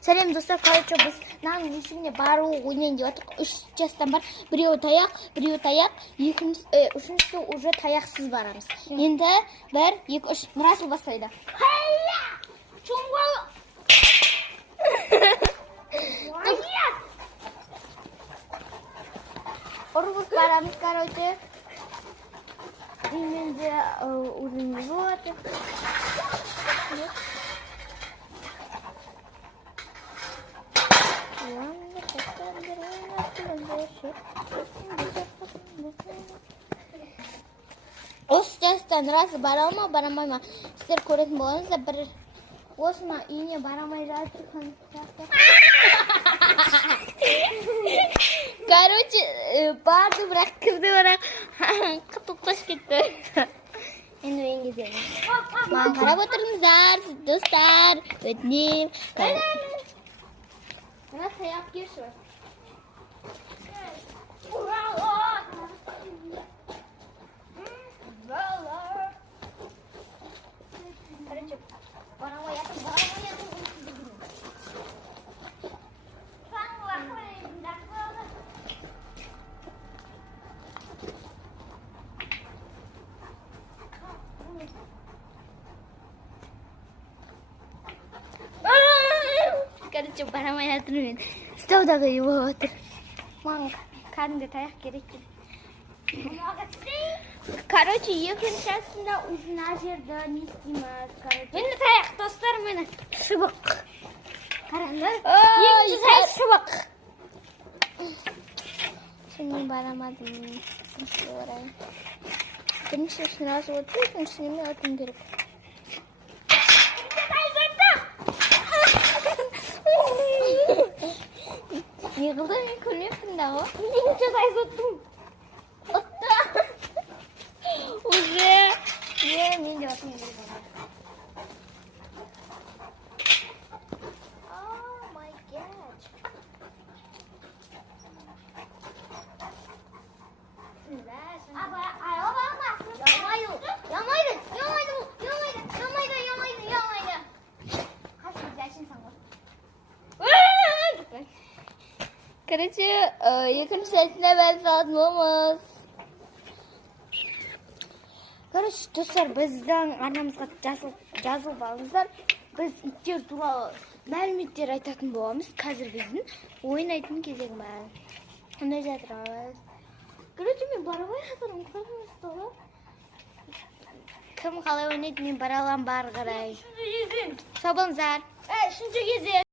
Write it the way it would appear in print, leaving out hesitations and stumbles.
Сәлем достар, короче, біз нанның үйшігіне бару ойнайын деп отырмық. 3 жастан бар. Біреуі таяқ, үшіншісі уже таяқсыз барамыз. Енді 1, 2, 3 Нұрасыл бастайды. Ұрғыз барамыз, короче. Енді уже не болады. Осы жастан Нұрасыл бара ма, барамай ма? Сіздер көретін болыңыздар, бір осына үйіне барамай жатыр. Короче, барды, бірақ кірді, бірақ қытып қош кетті. Енді мен кеземін. Маған қарап отырыңыздар, достар, өтінем. Мына таяқ керші. Короче, барамай жатыр. Короче, барамай жатырмын. Столдағы үй болып отыр. Маған кәдімгі таяқ керек. Короче, екінші жасында ұзына жерді не істейміз. Мені таяқ, достар, мені шыбық. Қараңдар. Екінші таяқ шыбық. Şimdi барамадым. Бірінші үшін разы отыр, үшіншісіне мен отым керек. Не қылды, мен көрмеппін да ғой. Екінші тайыз оттым. Отты. Уже. Мен де отым керек. Oh my god. Короче, екінші сәтіне бәрі салатын болмыз. Короче, достар, біздің арнамызға жазылып алыңыздар. Біз иттер туралы мәліметтер айтатын боламыз. Қазір біздің ойнайтын кезең бар. Ондай жатырмыз. Короче, мен барамай жатырмын. Кім қалай ойнайды, мен бара алам бар қарай. Сау болыңыздар. Үшінші кезең.